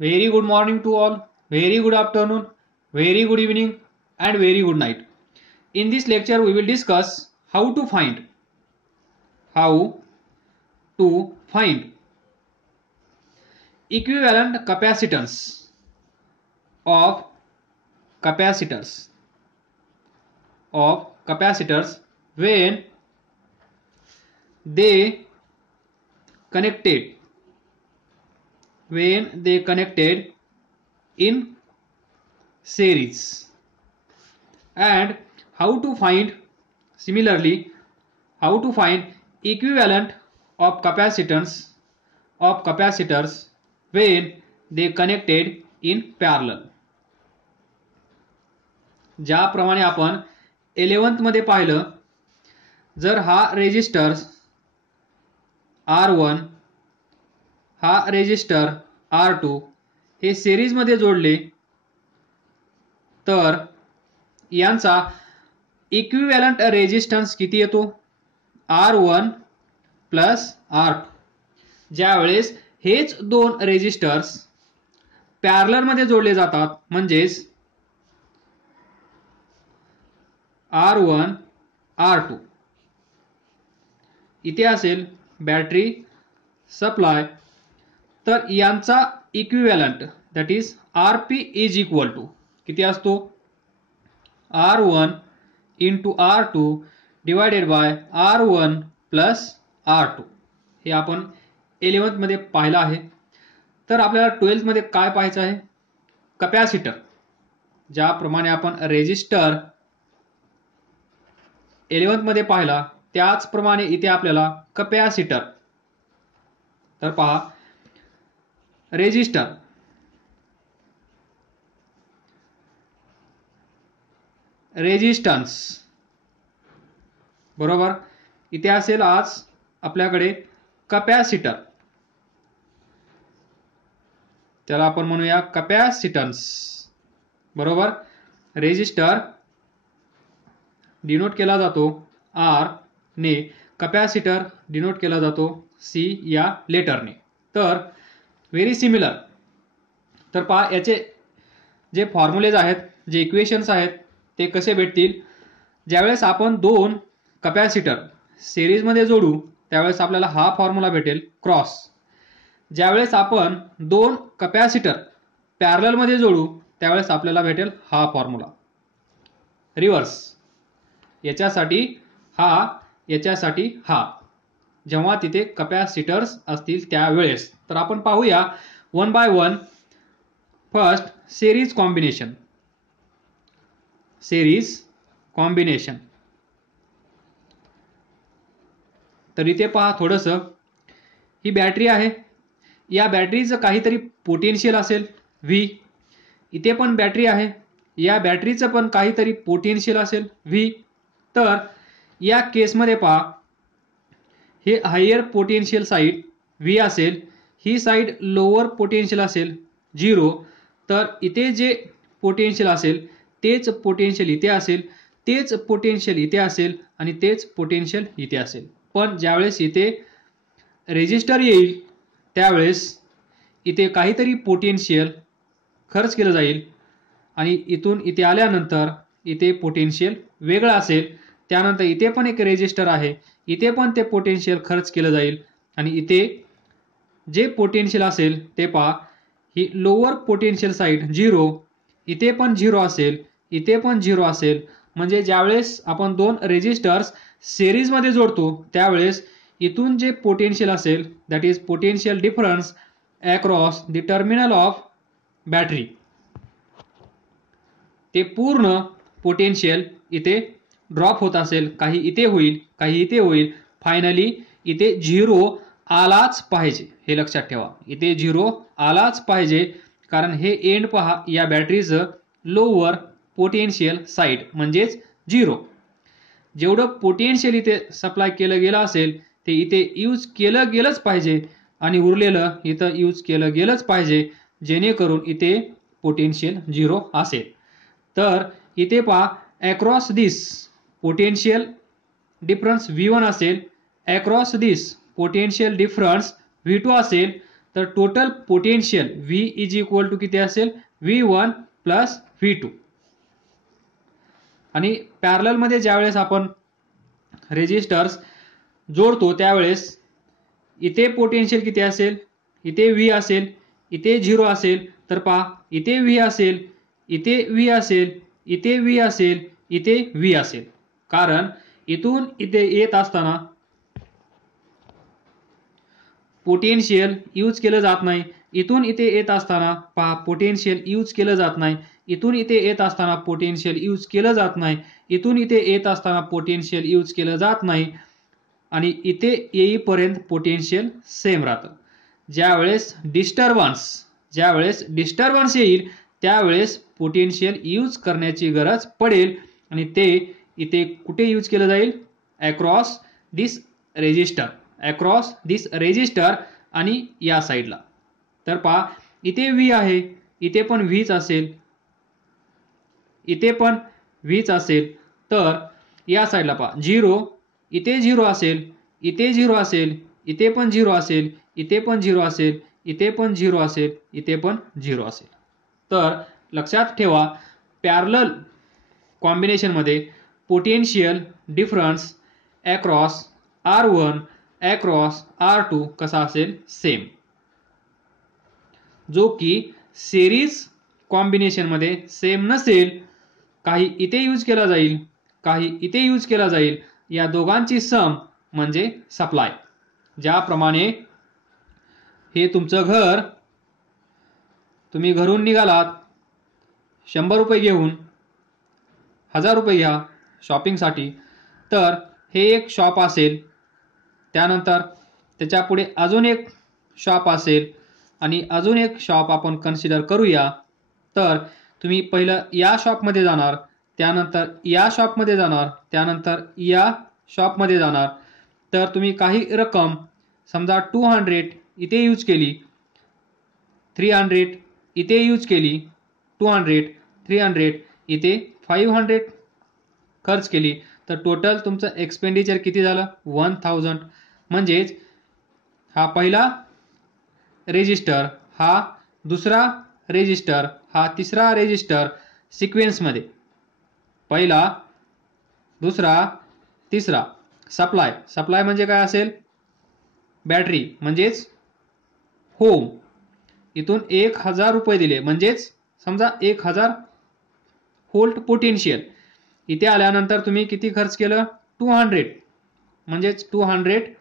Very good morning to all, very good afternoon, very good evening, and very good night. In this lecture, we will discuss how to find equivalent capacitance of capacitors when they connected in series, and how to find equivalent of capacitors when they connected in parallel. ज्याप्रमाणे आपण 11th मध्ये पाहिलं, जर हा resistor R1 हा resistor R2 हे series मध्ये जोडले तर यांचा इक्विव्हॅलंट रेजिस्टन्स किती येतो? R1 plus R2. ज्यावेळेस हेच दोन रेजिस्टर्स पॅरलल मध्ये जोडले जातात म्हणजेच R1 R2 इथे असेल बॅटरी सप्लाय, तर यांचा equivalent that is RP is equal to किती असतो? R1 into R2 divided by R1 plus R2. हे आपण 11th मध्ये पाहिलं आहे. तर आपल्याला 12th मध्ये काय पाहायचं आहे? कॅपॅसिटर. ज्याप्रमाणे आपण रेजिस्टर 11th मध्ये पाहिला त्याचप्रमाणे इथे आपल्याला कॅपॅसिटर. तर पहा, रेजिस्टर रेजिस्टन्स बरोबर इथे असेल आज आपल्याकडे कॅपॅसिटर, त्याला आपण म्हणूया कॅपॅसिटन्स बरोबर. रेजिस्टर डिनोट केला जातो R ने, कॅपॅसिटर डिनोट केला जातो C या लेटरने. तर व्हेरी सिमिलर. तर पहा, याचे जे फॉर्म्युलेज आहेत, जे इक्वेशन्स आहेत ते कसे भेटतील? ज्यावेळेस आपण दोन कॅपॅसिटर सिरीज मध्ये जोडू त्यावेळेस आपल्याला हा फॉर्म्युला भेटेल क्रॉस. ज्यावेळेस आपण दोन कॅपॅसिटर पॅरलल मध्ये जोडू त्यावेळेस आपल्याला भेटेल हा फॉर्म्युला रिव्हर्स. याच्यासाठी हा जेव्हा तिथे कॅपॅसिटर्स असतील त्यावेळेस. तर आपण पाहूया one by one. First series combination. तर इथे पहा, थोडंसं ही बॅटरी आहे, या बॅटरीचं काहीतरी पोटेन्शियल असेल V. इथे पण बॅटरी आहे, या बॅटरीचं पण काहीतरी पोटेन्शियल असेल V. तर या केसमध्ये पहा, हे हायर पोटेन्शियल साइड V असेल, ही साइड लोअर पोटेन्शियल असेल 0. तर इथे जे पोटेन्शियल असेल तेच पोटेन्शियल इथे असेल, तेच पोटेन्शियल इथे असेल आणि तेच पोटेन्शियल इथे असेल. पण ज्यावेळेस इथे रेजिस्टर येईल त्यावेळेस इथे काहीतरी पोटेन्शियल खर्च केलं जाईल आणि इथून इथे आल्यानंतर इथे पोटेन्शियल वेगळं असेल. त्यानंतर इथे पण एक रेजिस्टर आहे, इथे पण ते पोटेन्शियल खर्च केलं जाईल आणि इथे जे पोटेन्शियल असेल ते पहा, ही लोअर पोटेन्शियल साइड 0, इथे पण 0 असेल, इथे पण 0 असेल. म्हणजे ज्यावेळेस आपण दोन रेजिस्टर्स सिरीज मध्ये जोडतो त्यावेळेस इथून जे पोटेन्शियल असेल that is potential difference across the terminal of battery, ते पूर्ण पोटेन्शियल इथे ड्रॉप होत असेल. काही इथे होईल, काही इथे होईल. फायनली इथे 0 आलाच पाहिजे, हे लक्षात ठेवा. इथे 0 आलाच पाहिजे, कारण हे एंड पहा या बॅटरीचं लोअर पोटेन्शियल साइड म्हणजेच 0. जेवढं पोटेन्शियल इथे सप्लाय केलं गेलं असेल ते इथे यूज केलं गेलंच पाहिजे आणि उरलेलं इथं यूज केलं गेलंच पाहिजे, जेणेकरून इथे पोटेन्शियल 0 असेल. तर इथे पहा, अक्रॉस दिस पोटेन्शियल डिफरन्स V1 असेल, अक्रॉस दिस पोटेन्शियल डिफरन्स V2 असेल तर total potential V is equal to किती असेल V1 प्लस V2. आणि पॅरलल मध्ये ज्यावेळेस आपण रेजिस्टर्स जोडतो त्यावेळेस इथे पोटेन्शियल किती असेल, इथे V असेल, इथे 0 असेल, तर पहा इथे V असेल, इथे V असेल, इथे V असेल, इथे V असेल. कारण इथून इथे येत असताना पोटेन्शियल यूज केलं जात नाही, इथून इथे येत असताना पहा पोटेन्शियल यूज केलं जात नाही, इथून इथे येत असताना पोटेन्शियल यूज केलं जात नाही, इथून इथे येत असताना पोटेन्शियल यूज केलं जात नाही, आणि इथे येईपर्यंत पोटेन्शियल सेम राहतं. ज्यावेळेस डिस्टर्बन्स येईल त्यावेळेस पोटेन्शियल यूज करण्याची गरज पडेल, आणि ते इथे कुठे यूज केलं जाईल, अक्रॉस दिस रेजिस्टर आणि या साईडला. तर पहा इथे V आहे, इथे पण Vच असेल, इथे पण Vच असेल, तर या साईडला पहा 0, इथे 0 असेल, इथे 0 असेल, इथे पण 0 असेल, इथे पण 0 असेल, इथे पण 0 असेल, इथे पण 0 असेल. तर लक्षात ठेवा पॅरलल कॉम्बिनेशन मध्ये potential difference across R1 across R2 कसा असेल, सेम. जो की सिरीज कॉम्बिनेशन मध्ये सेम नसेल, काही इथे यूज केला जाईल, काही इथे यूज केला जाईल, या दोघांची सम म्हणजे सप्लाय. ज्याप्रमाणे हे तुमचं घर, तुम्ही घरून निघालात 100 रुपये घेऊन, 1000 रुपये घ्या शॉपिंगसाठी, तर हे एक शॉप असेल, त्यानंतर त्याच्या पुढे अजून एक शॉप असेल, आणि अजून एक शॉप आपण कन्सिडर करूया. तर तुम्ही पहिलं या शॉपमध्ये जाणार, त्यानंतर या शॉपमध्ये जाणार, त्यानंतर या शॉपमध्ये जाणार. तर तुम्ही काही रक्कम समजा 200 इथे यूज केली, 300 इथे यूज केली, 200 300 इथे 500 खर्च केली, तर टोटल तुमचं एक्सपेंडिचर किती झालं, 1000. म्हणजेच हा पहिला रेजिस्टर, हा दुसरा रेजिस्टर, हा तिसरा रेजिस्टर सिक्वेन्समध्ये पहिला, दुसरा, तिसरा. सप्लाय म्हणजे काय असेल, बॅटरी म्हणजेच होम. इथून 1000 रुपये दिले म्हणजेच समजा 1000 व्होल्ट पोटेन्शियल. इथे आल्यानंतर तुम्ही किती खर्च केलं, 200 म्हणजेच 200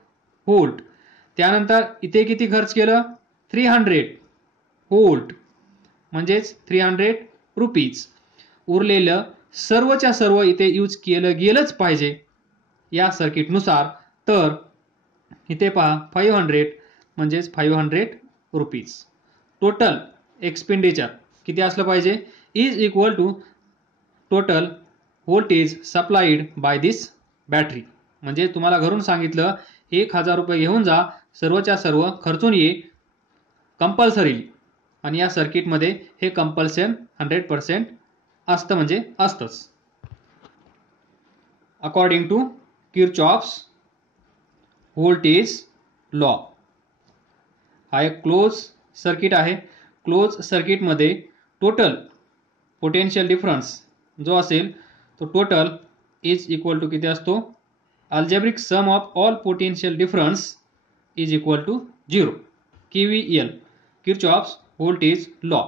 व्होल्ट. त्यानंतर इथे किती खर्च केलं, 300 व्होल्ट म्हणजेच 300 रुपीज. उरलेलं सर्वच्या सर्व इथे यूज केलं गेलंच पाहिजे या सर्किटनुसार. तर इथे पहा 500 म्हणजेच 500 रुपीज. टोटल एक्सपेंडिचर किती असलं पाहिजे, is equal to total voltage supplied by this battery. म्हणजे तुम्हाला घरून सांगितलं 1000 रुपये घेऊन जा, सर्वच्या सर्व खर्चून ये कंपल्सरी, आणि या सर्किटमध्ये हे कंपल्शन 100% असतं, म्हणजे असतंच. According to Kirchhoff's voltage law. हा एक क्लोज सर्किट आहे. क्लोज सर्किटमध्ये टोटल पोटेन्शियल डिफरन्स जो असेल तो टोटल इज इक्वल टू किती असतो, algebraic sum of all potential difference is equal to 0. KVL, Kirchhoff's voltage law.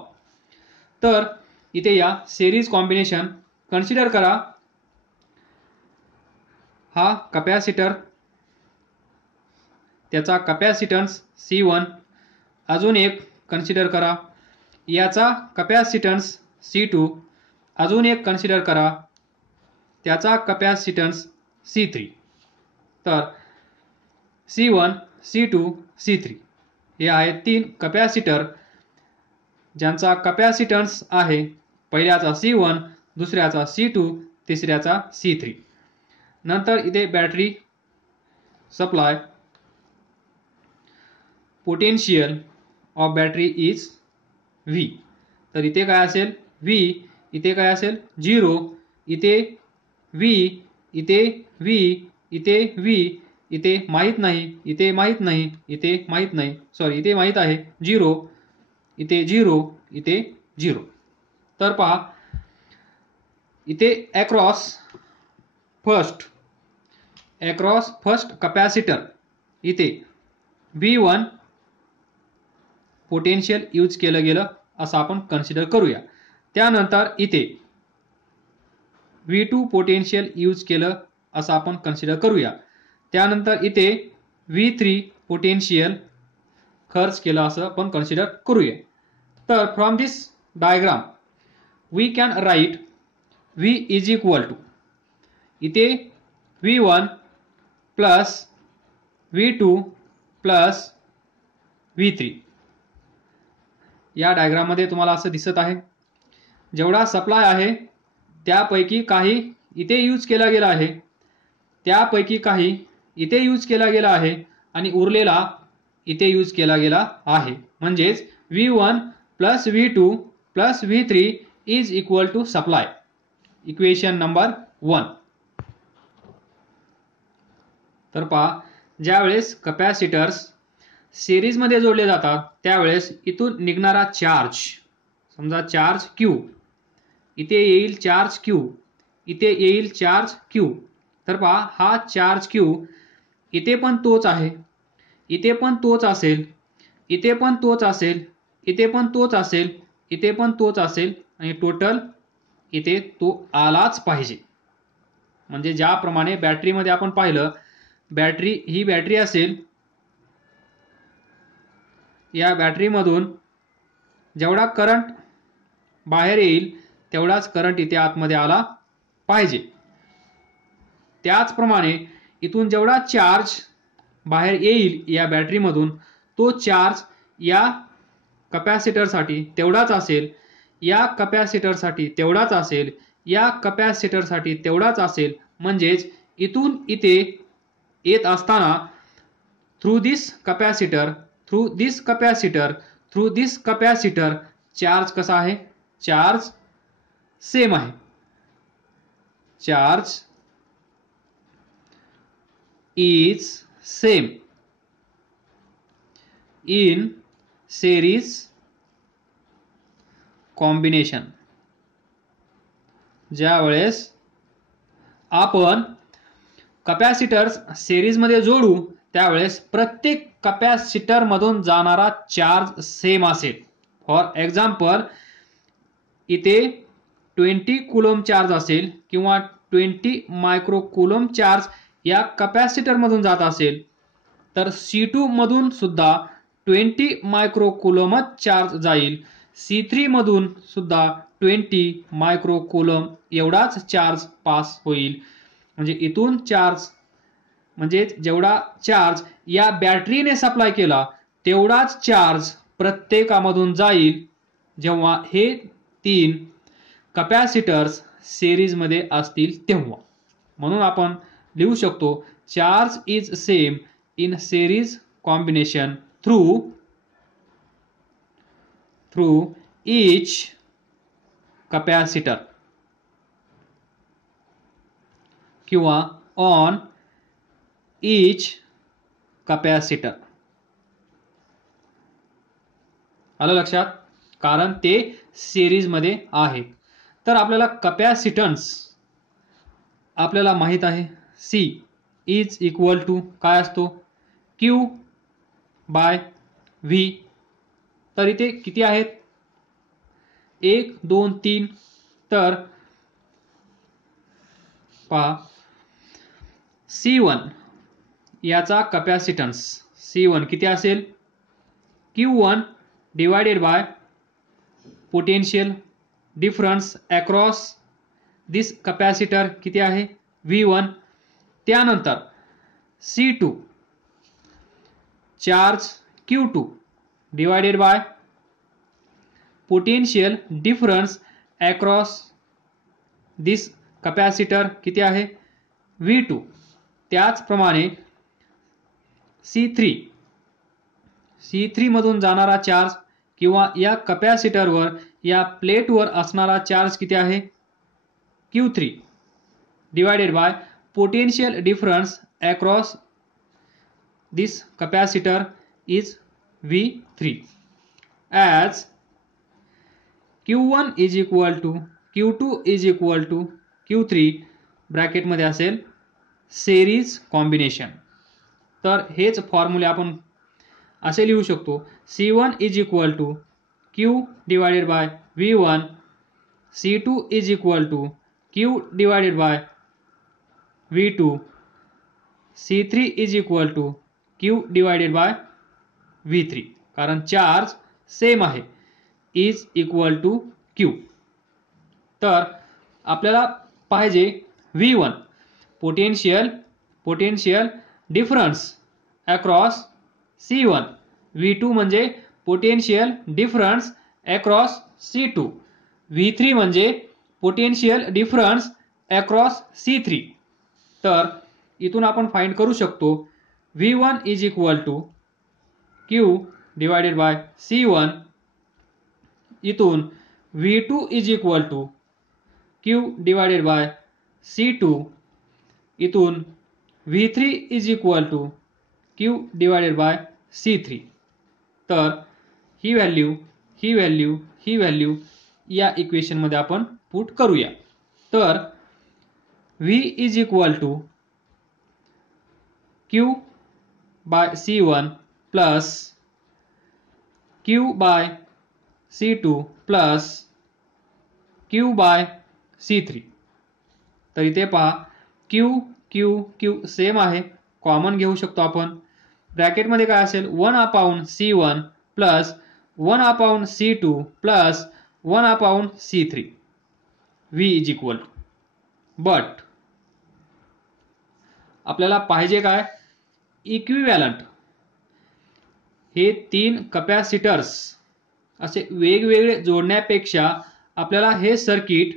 तर इथे या सिरीज कॉम्बिनेशन कन्सिडर करा. हा कॅपॅसिटर, त्याचा कॅपॅसिटन्स C1. अजून एक कन्सिडर करा, याचा कॅपॅसिटन्स C2. अजून एक कन्सिडर करा, त्याचा कॅपॅसिटन्स C3. तर C1 C2 C3 हे आहेत 3 कॅपॅसिटर ज्यांचा कॅपॅसिटन्स आहे. पहिल्याचा C1, दुसऱ्याचा C2, तिसऱ्याचा C3. नंतर इथे battery supply. Potential of battery is V. तर इथे काय असेल, V. इथे काय असेल, 0. इथे V, इथे V, इथे V, इथे माहीत नाही, इथे माहीत नाही, इथे माहीत नाही, सॉरी इथे माहीत आहे 0, इथे 0, इथे 0. तर पहा इथे अक्रॉस फर्स्ट कॅपॅसिटर इथे V1 पोटेन्शियल यूज केलं गेलं असं आपण कन्सिडर करूया. त्यानंतर इथे V2 पोटेन्शियल यूज केलं असं आपण कन्सिडर करूया. त्यानंतर इथे V3 पोटेन्शियल खर्च केलं असं आपण कन्सिडर करूया. तर from this diagram we can write V is equal to इथे V1 plus V2 plus V3. या डायग्राम मध्ये तुम्हाला असं दिसत आहे जेवढा सप्लाय आहे त्यापैकी काही इथे यूज केला गेला आहे, त्यापैकी काही इथे यूज केला गेला आहे आणि उरलेला इथे यूज केला गेला आहे. म्हणजेच V1 plus V2 plus V3 is equal to supply. Equation number 1. तर पहा ज्यावेळेस कॅपॅसिटर्स सिरीज मध्ये जोडले जातात त्यावेळेस इथून निघणारा चार्ज, समजा चार्ज Q, इथे येईल चार्ज Q, इथे येईल चार्ज Q. तर पहा हा चार्ज Q इथे पण तोच आहे, इथे पण तोच असेल, इथे पण तोच असेल, इथे पण तोच असेल, इथे पण तोच असेल आणि टोटल इथे तो आलाच पाहिजे. म्हणजे ज्याप्रमाणे बॅटरीमध्ये आपण पाहिलं, ही बॅटरी असेल, या बॅटरीमधून जेवढा करंट बाहेर येईल तेवढाच करंट इथे आतमध्ये आला पाहिजे. त्याचप्रमाणे इथून जेवढा चार्ज बाहेर येईल या बॅटरीमधून तो चार्ज या कॅपॅसिटरसाठी तेवढाच असेल, या कॅपॅसिटरसाठी तेवढाच असेल, या कॅपॅसिटरसाठी तेवढाच असेल. म्हणजेच इथून इथे येत असताना थ्रू दिस कॅपॅसिटर चार्ज कसा आहे? चार्ज सेम आहे. Charge is same in series combination. ज्यावेळेस आपण कॅपॅसिटर्स सिरीज मध्ये जोडू त्यावेळेस प्रत्येक कॅपॅसिटर मधून जाणारा चार्ज सेम असेल. फॉर एक्झाम्पल इथे 20 कुलम चार्ज असेल किंवा 20 मायक्रो कुलम चार्ज या कॅपॅसिटर मधून जात असेल तर C2 मधून सुद्धा 20 मायक्रो कुलमच चार्ज जाईल, C3 मधून सुद्धा 20 मायक्रो कुलम एवढाच चार्ज पास होईल. म्हणजे इथून चार्ज म्हणजे जेवढा चार्ज या बॅटरीने सप्लाय केला तेवढाच चार्ज प्रत्येकामधून जाईल जेव्हा हे 3 कॅपॅसिटर्स सिरीज मध्ये असतील तेव्हा. म्हणून आपण लिहू शकतो charge is same in series combination through each capacitor किंवा ऑन ईच कॅपॅसिटर. आलं लक्षात? कारण ते सिरीज मध्ये आहे. तर आपल्याला कॅपॅसिटन्स आपल्याला माहित आहे C इज इक्वल टू काय असतो? Q by V. तर इथे किती आहेत? 1 2 3. तर पहा C1 याचा कॅपॅसिटन्स C1 किती असेल? Q1 divided by potential difference across this capacitor किती आहे? V1. त्यानंतर C2 charge Q2 divided by potential difference across this capacitor किती आहे? V2. त्याचप्रमाणे C3 मधून जाणारा चार्ज किंवा या कॅपॅसिटरवर या प्लेटवर असणारा चार्ज किती आहे? Q3 divided by potential difference across this capacitor is V3 as Q1 is equal to Q2 is equal to Q3 bracket मध्ये असेल सेरीज कॉम्बिनेशन. तर हेच फॉर्म्युले आपण असे लिहू शकतो. C1 is equal to Q divided by V1, C2 is equal to Q divided by V2, C3 is equal to Q divided by V3 कारण charge same आहे is equal to Q. तर आपल्याला पाहिजे V1 potential difference across C1, V2 म्हणजे potential difference across C2, V3 म्हणजे potential difference across C3. तर इथून आपण फाइंड करू शकतो V1 is equal to Q divided by C1, इथून V2 is equal to Q divided by C2, इथून V3 is equal to Q divided by C3. तर ही value या इक्वेशन मध्ये आपण पुट करूया. तर V is equal to Q by C1 plus Q by C2 plus Q by C3. तर इथे पहा Q सेम आहे, कॉमन घेऊ शकतो आपण. ब्रॅकेट मध्ये काय असेल 1/C1 plus 1/C2 plus 1/C3 V is equal to. But आपल्याला पाहिजे काय इक्विव्हॅलंट. हे तीन कॅपॅसिटर्स असे वेगवेगळे जोडण्यापेक्षा आपल्याला हे सर्किट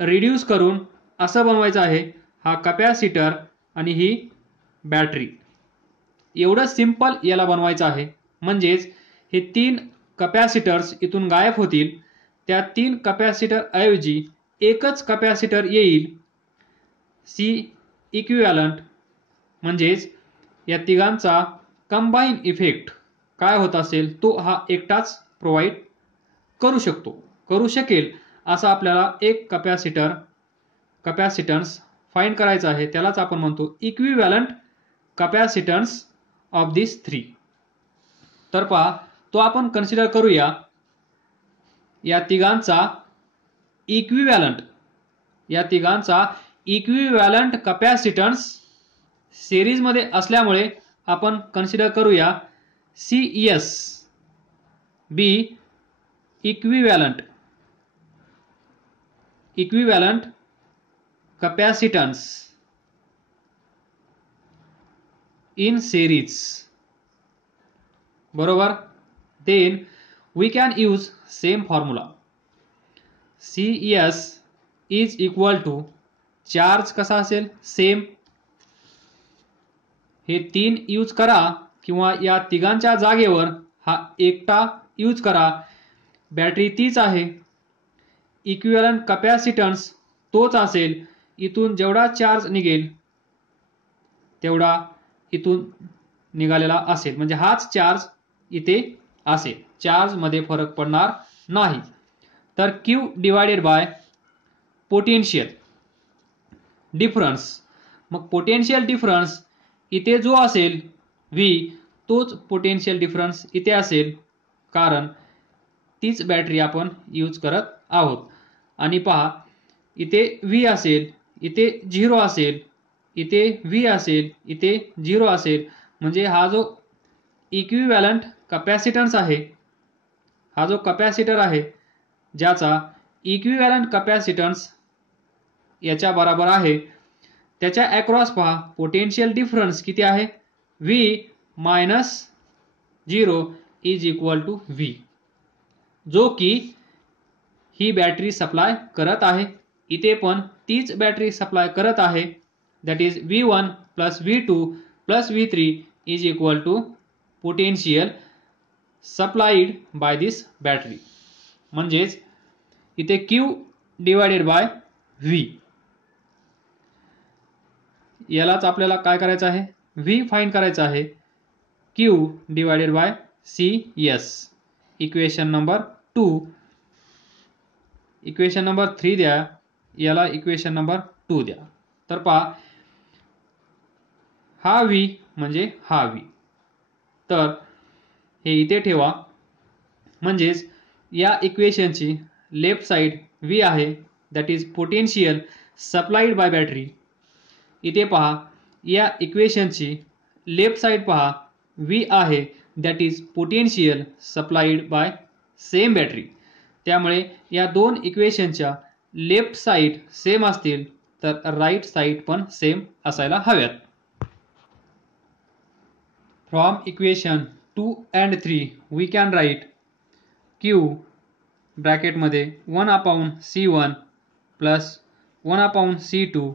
रिड्यूस करून असं बनवायचं आहे. हा कॅपॅसिटर आणि ही बॅटरी, एवढं सिंपल याला बनवायचं आहे. म्हणजेच हे तीन कॅपॅसिटर्स इथून गायब होतील. त्या तीन कॅपॅसिटर ऐवजी एकच कॅपॅसिटर येईल. C इक्विव्हॅलंट म्हणजेच या तिघांचा कंबाईन इफेक्ट काय होत असेल तो हा एकटाच प्रोव्हाइड करू शकेल असा आपल्याला एक कॅपॅसिटन्स फाइंड करायचा आहे. त्यालाच आपण म्हणतो equivalent capacitance of this three. तर पहा तो आपण कन्सिडर करूया. या तिघांचा इक्विव्हॅलंट कॅपॅसिटन्स सिरीज मध्ये असल्यामुळे आपण कन्सिडर करूया CS B equivalent capacitance in series. बरोबर. Then we can use same formula. CS is equal to charge कसा असेल सेम. हे तीन यूज करा किंवा या तिघांच्या जागेवर हा एकटा यूज करा. बॅटरी तीच आहे. इक्विव्हॅलंट कॅपॅसिटन्स तोच असेल. इथून जेवढा चार्ज निघेल तेवढा इथून निघालेला असेल. म्हणजे हाच चार्ज इथे असेल. चार्ज मध्ये फरक पडणार नाही. तर Q divided bye potential difference. मग पोटेन्शियल डिफरन्स इथे जो असेल V तोच पोटेन्शियल डिफरन्स इथे असेल कारण तीच बॅटरी आपण यूज करत आहोत. आणि पहा इथे V असेल, इथे 0 असेल, इथे V असेल, इथे 0 असेल. म्हणजे हा जो इक्विव्हॅलंट कॅपॅसिटन्स आहे, हा जो कॅपॅसिटर आहे ज्याचा इक्विव्हॅलंट कॅपॅसिटन्स याच्या बरोबर आहे, त्याच्या अक्रॉस पहा पोटेन्शियल डिफरन्स किती आहे V minus 0 is equal to V, जो की ही बॅटरी सप्लाय करत आहे. इथे पण तीच बॅटरी सप्लाय करत आहे. That is V1 plus V2 plus V3 is equal to potential supplied by this battery. म्हणजेच इथे Q डिवायडेड बाय V. यालाच आपल्याला काय करायचं आहे V फाइंड करायचं आहे. Q divided by CS. Equation number 2. Equation number 3 द्या, याला इक्वेशन नंबर 2 द्या. तर पहा, हा V म्हणजे हा V. तर हे इथे ठेवा, म्हणजेच या इक्वेशनची लेफ्ट साइड V आहे, that is potential supplied by battery. इथे पहा, या इक्वेशनची लेफ्ट साइड पहा, V आहे, that is potential supplied bye same battery. त्यामुळे या दोन इक्वेशनच्या लेफ्ट साइड सेम असतील तर राईट साइड पण सेम असायला हव्यात. From equation 2 and 3 we can write Q ब्रॅकेटमध्ये 1/C1 plus 1/C2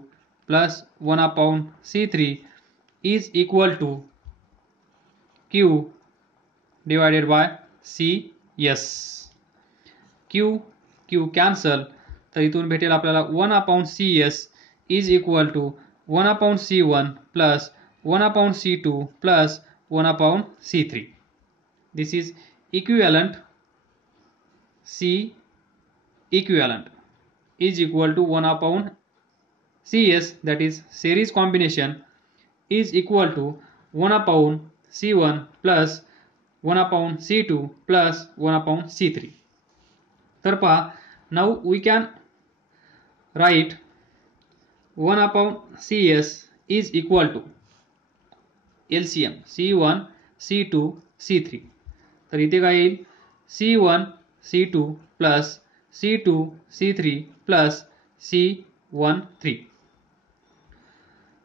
plus 1/C3 is equal to Q divided by CS. Q cancel, तर इथून भेटेल आपल्याला 1/CS is equal to 1/C1 plus 1/C2 plus 1/C3. This is equivalent. C equivalent is equal to 1/CS, that is series combination, is equal to 1/C1 plus 1/C2 plus 1/C3. तर पहा, now we can write 1/CS is equal to LCM C1 C2 C3. तर इथे काय येईल, C1 C2 plus C2 C3 plus C13.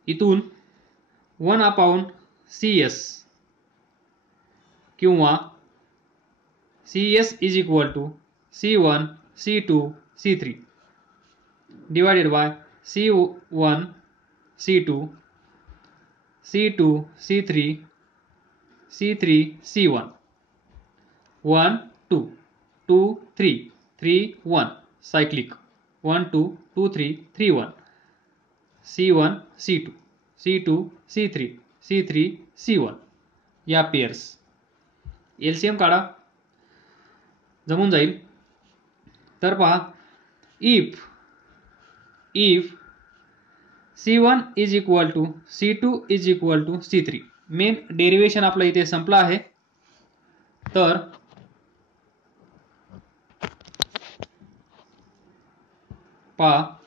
इथून 1/CS किंवा CS is equal to C1 C2 C3 divided by C1 C2 C2 C3 C3 C1. 1 2 2 3 3 1 cyclic 1 2 2 3 3 1 C1 C2 C2 C3 C3 C1 या pairs. LCM काढा, जमून जाईल. तर पहा, if C1 is equal to C2 is equal to C3, main derivation आपलं इथे संपलं आहे. तर पहा,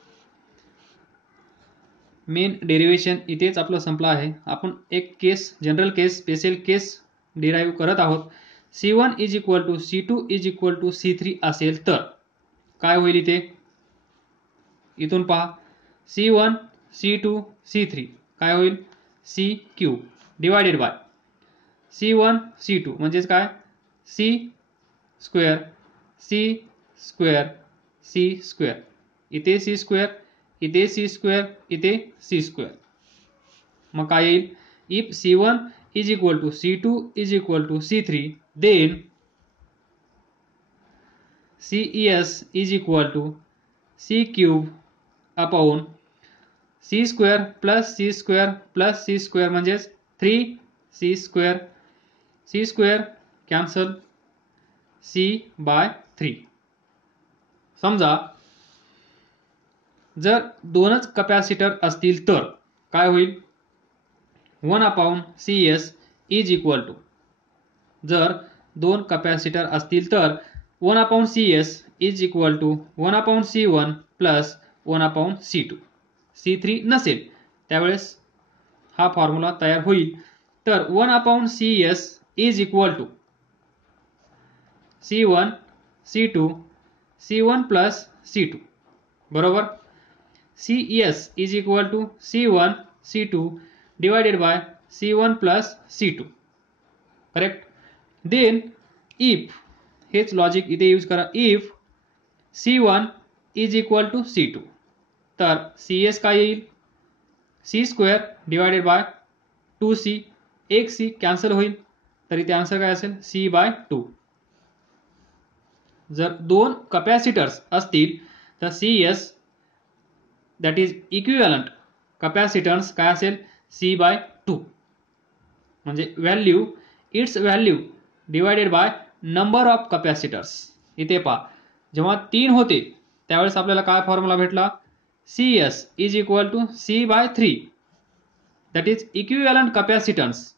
मेन डेरिवेशन इथेच आपलं संपलं आहे. आपण एक case, general case, special case derive करत आहोत. C1 is equal to C2 is equal to C3 असेल तर काय होईल इथे, इथून पहा, C1 C2 C3 काय होईल, CQ divided by C1 C2 म्हणजेच काय, C square C square C square, इथे C स्क्वेअर, इथे C स्क्वेअर, इथे C स्क्वेअर. मग काय येईल, if C1 is equal to C2 is equal to C3 then CES is equal to C cube upon C square plus C square plus C square म्हणजेच 3C square. C square cancel, C/3. समजा जर दोनच capacitor असतील तर काय होईल, 1/CS is equal to, जर दोन कॅपॅसिटर असतील तर 1/CS is equal to 1/C1 plus 1/C2. C3 नसेल त्यावेळेस हा फॉर्म्युला तयार होईल. तर 1/CS is equal to C1 C2 C1 plus C2 बरोबर. CES is equal to C1 C2 divided by C1 plus C2, correct. Then if, हेच logic इथे use करा, if C1 is equal to C2 तर CS काय येईल, C square divided by 2C, एक C cancel होईल, तर इथे आन्सर काय असेल, C/2. जर दोन कॅपॅसिटर्स असतील तर CS that is equivalent capacitance काय असेल, C/2. म्हणजे value it's value divided by number of capacitors. इथे पहा, जेव्हा 3 होते त्यावेळेस आपल्याला काय फॉर्म्युला भेटला, CS is equal to C/3, that is equivalent capacitance.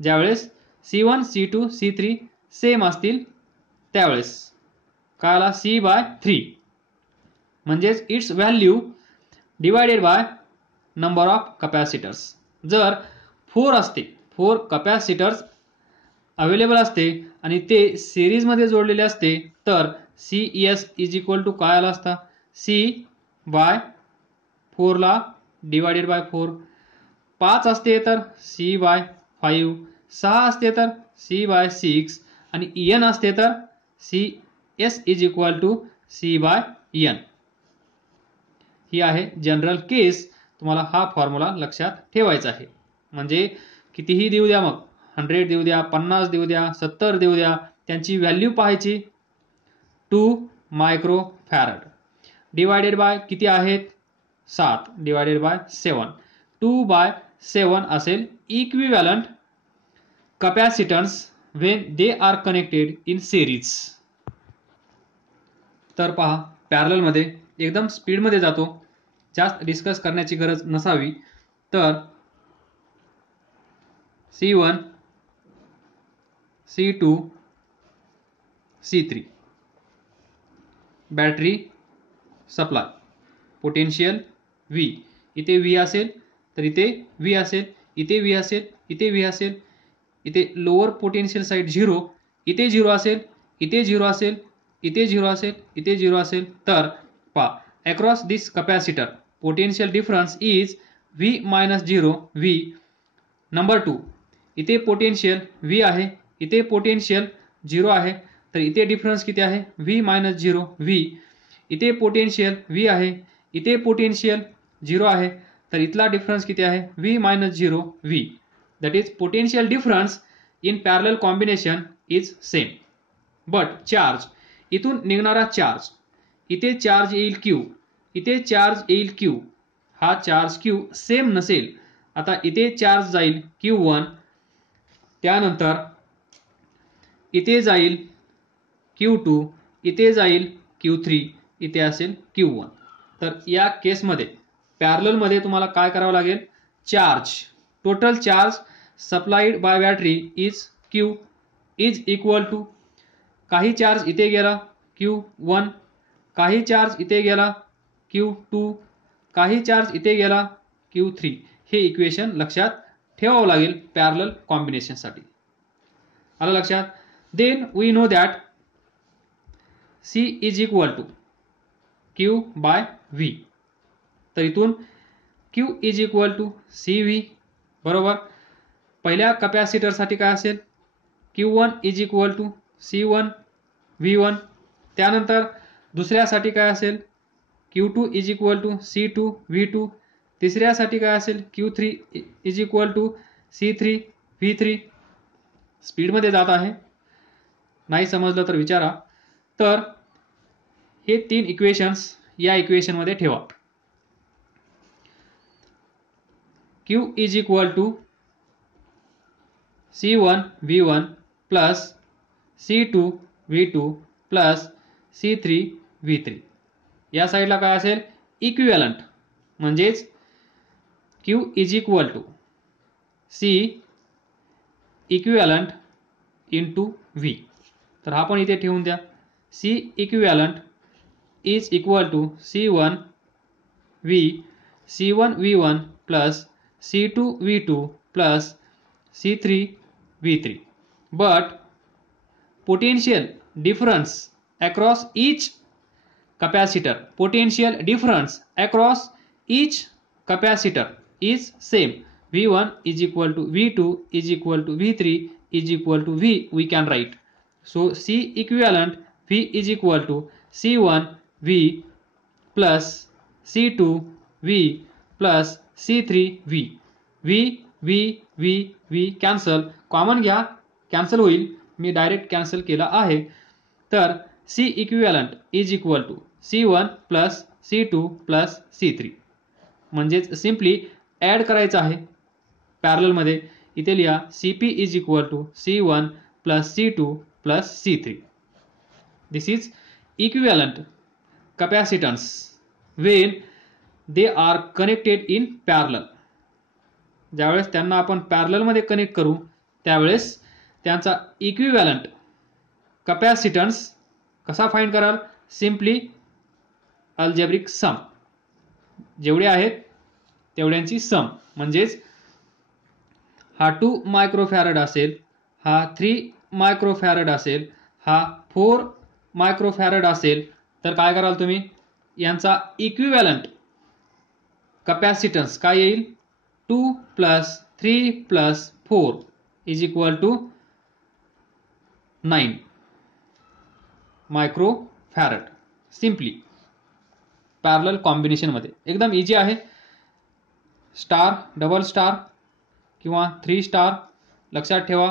ज्यावेळेस C1 C2 C3 सेम असतील त्यावेळेस काय आला, C/3, म्हणजेच it's value divided by number of capacitors. जर 4 असते, 4 कॅपॅसिटर्स अवेलेबल असते आणि ते सिरीजमध्ये जोडलेले असते, तर CS इज इक्वल टू काय आला असता, C/4 ला डिवायडेड बाय 4. 5 असते तर C/5, 6 असते तर C/6 आणि n असते तर CS is equal to C/n. ही आहे जनरल केस. तुम्हाला हा फॉर्म्युला लक्षात ठेवायचा आहे. म्हणजे कितीही देऊ द्या, मग 100 देऊ द्या, 50 देऊ द्या, 70 देऊ द्या, त्यांची व्हॅल्यू पाहायची. 2 मायक्रोफॅरड डिवायडेड बाय किती आहेत, 7 डिवायडेड बाय 7. 2/7 असेल equivalent capacitance when they are connected in series. तर पहा, पॅरलल मध्ये एकदम स्पीड मध्ये जातो, जास्त डिस्कस करण्याची गरज नसावी. तर C1 C2 C3 battery supply, potential V. इथे V असेल तर इथे V असेल, इथे V असेल, इथे V असेल, इथे लोअर पोटेन्शियल साइड 0, इथे 0 असेल, इथे 0 असेल, इथे 0 असेल, इथे 0 असेल. तर पहा, across this capacitor potential difference is V-0 V. Number 2, इथे पोटेन्शियल V आहे, इथे पोटेन्शियल 0 आहे, तर इथे डिफरन्स किती आहे, V-0 V. इथे पोटेन्शियल V आहे, इथे पोटेन्शियल 0 आहे, तर इथला डिफरन्स किती आहे, V-0 V. That is potential difference in parallel combination is same. But charge, इथून निघणारा चार्ज, इथे चार्ज येईल Q, इथे चार्ज येईल Q, हा चार्ज Q सेम नसेल. आता इथे चार्ज जाईल Q1, त्यानंतर इथे जाईल Q2, इथे जाईल Q3, इथे असेल Q1. तर या केसमध्ये पॅरलल मध्ये तुम्हाला काय करावं लागेल, charge, total charge supplied by battery is Q is equal to, काही चार्ज इथे गेला Q1, काही चार्ज इथे गेला Q2, काही चार्ज इथे गेला Q3. हे इक्वेशन लक्षात ठेवावं लागेल पॅरलल कॉम्बिनेशन साठी. आलं लक्षात? Then we know that C is equal to Q/V. तर इथून Q is equal to CV, बरोबर. पहिल्या कॅपॅसिटर साठी काय असेल, Q1 is equal to C1 V1. त्यानंतर दुसऱ्यासाठी काय असेल, Q2 is equal to C2 V2. तिसऱ्यासाठी काय असेल, Q3 is equal to C3 V3. स्पीडमध्ये जात आहे, नाही समजलं तर विचारा. तर हे 3 इक्वेशन्स या इक्वेशन मध्ये ठेवा. Q is equal to C1 V1 plus C2 V2 plus C3 V3. या साईडला काय असेल, इक्विव्हॅलंट, म्हणजेच Q is equal to C equivalent into V. तर हा पण इथे ठेवून द्या. C equivalent is equal to C1 V, C1 V1 plus C2 V2 plus C3 V3. But potential difference across each capacitor, potential difference across each capacitor is same. V1 is equal to V2 is equal to V3 is equal to V, we can write. So C equivalent V is equal to C1 V plus C2 V plus C3 V. V V V V cancel, common घ्या, cancel होईल. मी direct cancel केला आहे. तर C equivalent is equal to C1 plus C2 plus C3. म्हणजेच simply add करायचं आहे parallel मध्ये. इथे लिहा Cp is equal to C1 plus C2 plus C3. This is equivalent capacitance when they are connected in parallel. ज्यावेळेस त्यांना आपण पॅरललमध्ये कनेक्ट करू त्यावेळेस त्यांचा इक्विव्हॅलंट कॅपॅसिटन्स कसा फाइंड कराल? Simply algebraic sum. जेवढे आहेत तेवढ्यांची सम. म्हणजेच हा 2 मायक्रोफॅरड असेल, हा 3 मायक्रोफॅरड असेल, हा 4 मायक्रोफॅरड असेल, तर काय कराल तुम्ही? यांचा इक्विव्हॅलंट कॅपॅसिटन्स काय येईल? 2 plus 3 plus 4 is equal to 9 microfarad. Simply parallel combination मध्ये एकदम इजी आहे. स्टार, डबल स्टार किंवा 3 स्टार लक्षात ठेवा.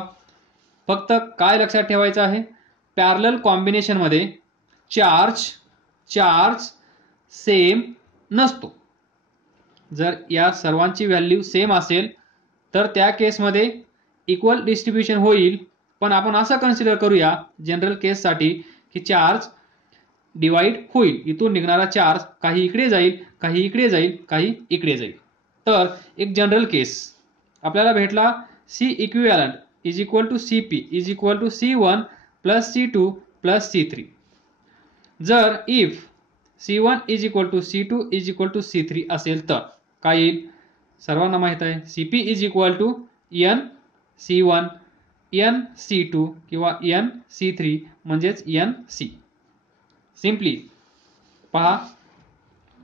फक्त काय लक्षात ठेवायचं आहे? पॅरलल कॉम्बिनेशन मध्ये चार्ज सेम नसतो. जर या सर्वांची व्हॅल्यू सेम असेल तर त्या केसमध्ये इक्वल डिस्ट्रीब्युशन होईल. पण आपण असं कन्सिडर करूया जनरल केससाठी की चार्ज डिवाइड होईल. इथून निघणारा चार्ज काही इकडे जाईल, काही इकडे जाईल, काही इकडे जाईल. तर एक जनरल केस आपल्याला भेटला C equivalent is equal to Cp is equal to C1 plus C2 plus C3. जर if C1 is equal to C2 is equal to C3 असेल तर काय येईल? सर्वांना माहित आहे Cp is equal to N C1 N C2 किंवा N C3 म्हणजेच NC. सिम्पली पहा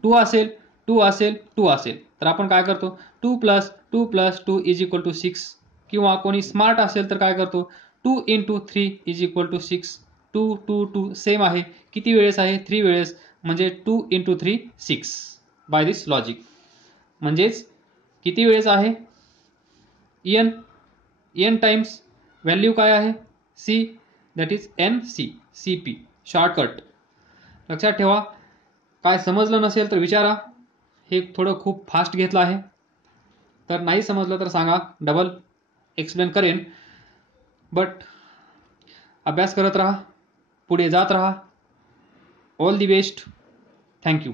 2 असेल, 2 असेल, 2 असेल तर आपण काय करतो? 2 plus 2 plus 2 is equal to 6. किंवा कोणी स्मार्ट असेल तर काय करतो? 2 into 3 is equal to 6. 2 2 2 same आहे. किती वेळेस आहे? 3 वेळेस. म्हणजे 2 इंटू 3 6. By this logic. म्हणजेच किती वेळेस आहे? n टाइम्स व्हॅल्यू काय आहे? C, that is NC. Cp shortcut. लक्षात ठेवा. काय समजलं नसेल तर विचारा. हे थोडं खूप फास्ट घेतलं आहे. तर नाही समजलं तर सांगा, डबल एक्सप्लेन करेन. बट अभ्यास करत राहा, पुढे जात राहा. All the best. थँक्यू.